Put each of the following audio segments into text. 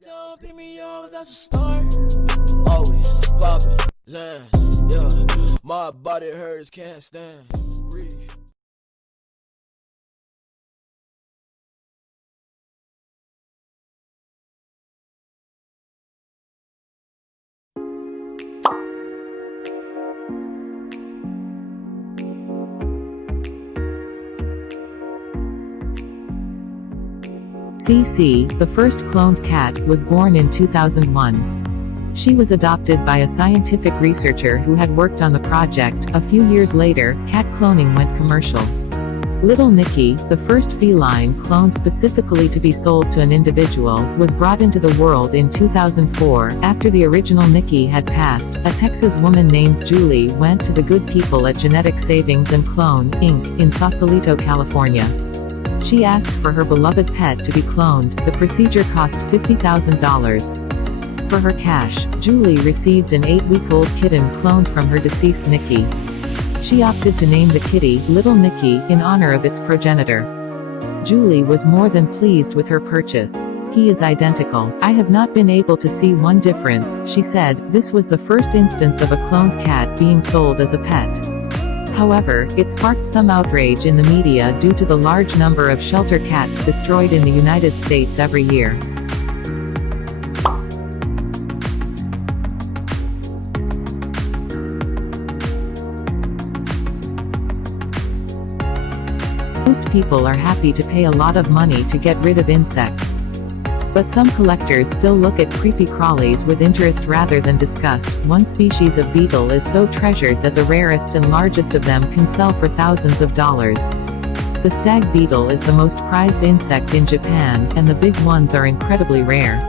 me down, pick me up, that's a start. Always poppin', Zan, yeah. My body hurts, can't stand. Breathe. CC, the first cloned cat, was born in 2001. She was adopted by a scientific researcher who had worked on the project. A few years later, cat cloning went commercial. Little Nicky, the first feline cloned specifically to be sold to an individual, was brought into the world in 2004. After the original Nicky had passed, a Texas woman named Julie went to the good people at Genetic Savings and Clone, Inc., in Sausalito, California. She asked for her beloved pet to be cloned. The procedure cost $50,000. For her cash, Julie received an 8-week-old kitten cloned from her deceased Nicky. She opted to name the kitty Little Nicky in honor of its progenitor. Julie was more than pleased with her purchase. "He is identical. I have not been able to see one difference," she said. This was the first instance of a cloned cat being sold as a pet. However, it sparked some outrage in the media due to the large number of shelter cats destroyed in the United States every year. Most people are happy to pay a lot of money to get rid of insects. But some collectors still look at creepy crawlies with interest rather than disgust. One species of beetle is so treasured that the rarest and largest of them can sell for thousands of dollars. The stag beetle is the most prized insect in Japan, and the big ones are incredibly rare.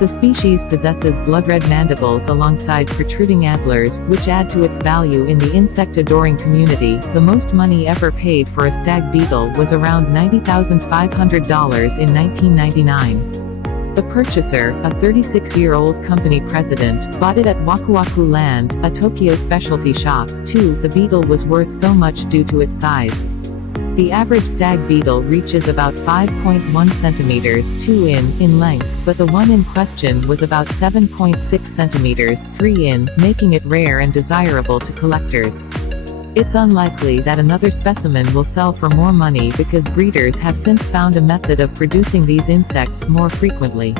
The species possesses blood-red mandibles alongside protruding antlers, which add to its value in the insect-adoring community. The most money ever paid for a stag beetle was around $90,500 in 1999. The purchaser, a 36-year-old company president, bought it at Waku Waku Land, a Tokyo specialty shop. 2. The beetle was worth so much due to its size. The average stag beetle reaches about 5.1 centimeters in length, but the one in question was about 7.6 centimeters in, making it rare and desirable to collectors. It's unlikely that another specimen will sell for more money because breeders have since found a method of producing these insects more frequently.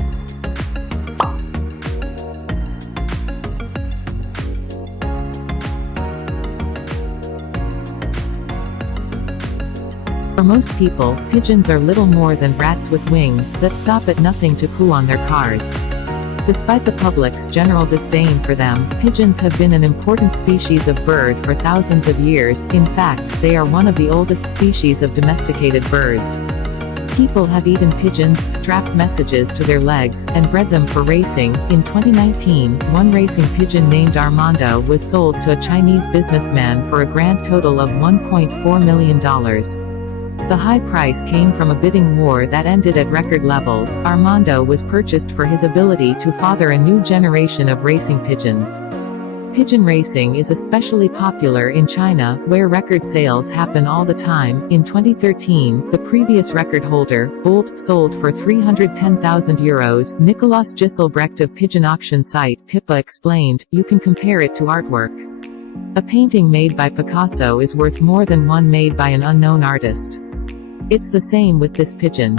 For most people, pigeons are little more than rats with wings that stop at nothing to poo on their cars. Despite the public's general disdain for them, pigeons have been an important species of bird for thousands of years. In fact, they are one of the oldest species of domesticated birds. People have eaten pigeons, strapped messages to their legs, and bred them for racing. In 2019, one racing pigeon named Armando was sold to a Chinese businessman for a grand total of $1.4 million. The high price came from a bidding war that ended at record levels. Armando was purchased for his ability to father a new generation of racing pigeons. Pigeon racing is especially popular in China, where record sales happen all the time. In 2013, the previous record holder, Bolt, sold for €310,000. Nicolas Gisselbrecht of pigeon auction site Pippa explained, "You can compare it to artwork. A painting made by Picasso is worth more than one made by an unknown artist. It's the same with this pigeon."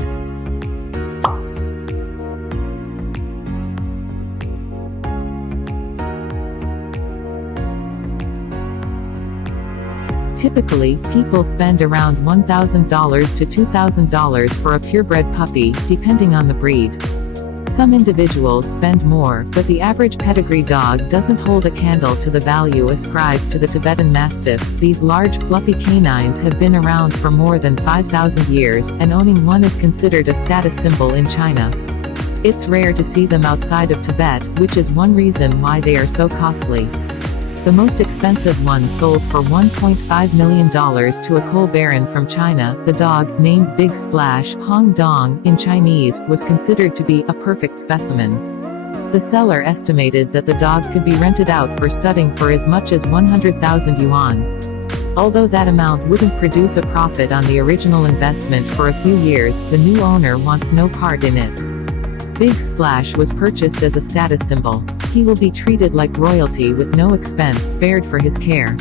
Typically, people spend around $1,000 to $2,000 for a purebred puppy, depending on the breed. Some individuals spend more, but the average pedigree dog doesn't hold a candle to the value ascribed to the Tibetan Mastiff. These large, fluffy canines have been around for more than 5,000 years, and owning one is considered a status symbol in China. It's rare to see them outside of Tibet, which is one reason why they are so costly. The most expensive one sold for $1.5 million to a coal baron from China. The dog, named Big Splash, Hong Dong, in Chinese, was considered to be a perfect specimen. The seller estimated that the dog could be rented out for studding for as much as 100,000 yuan. Although that amount wouldn't produce a profit on the original investment for a few years, the new owner wants no part in it. Big Splash was purchased as a status symbol. He will be treated like royalty with no expense spared for his care.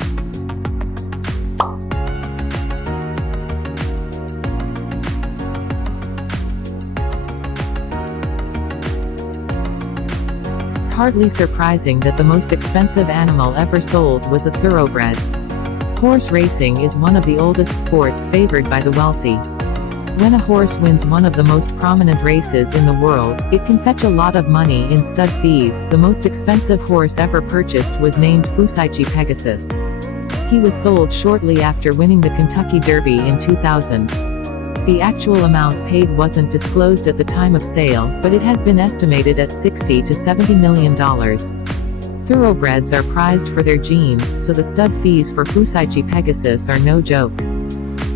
It's hardly surprising that the most expensive animal ever sold was a thoroughbred. Horse racing is one of the oldest sports favored by the wealthy. When a horse wins one of the most prominent races in the world, it can fetch a lot of money in stud fees. The most expensive horse ever purchased was named Fusaichi Pegasus. He was sold shortly after winning the Kentucky Derby in 2000. The actual amount paid wasn't disclosed at the time of sale, but it has been estimated at $60 to $70 million. Thoroughbreds are prized for their genes, so the stud fees for Fusaichi Pegasus are no joke.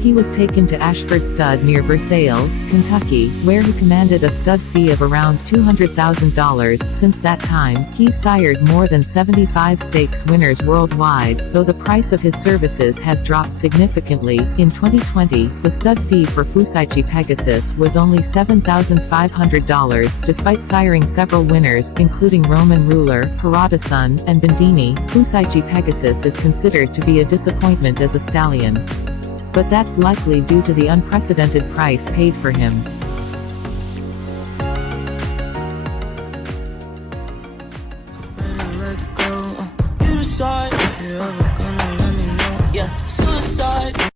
He was taken to Ashford Stud near Versailles, Kentucky, where he commanded a stud fee of around $200,000. Since that time, he's sired more than 75 stakes winners worldwide, though the price of his services has dropped significantly. In 2020, the stud fee for Fusaichi Pegasus was only $7,500. Despite siring several winners, including Roman Ruler, Harada-san, and Bandini, Fusaichi Pegasus is considered to be a disappointment as a stallion. But that's likely due to the unprecedented price paid for him. You decide if you're ever gonna let me know. Yeah, suicide.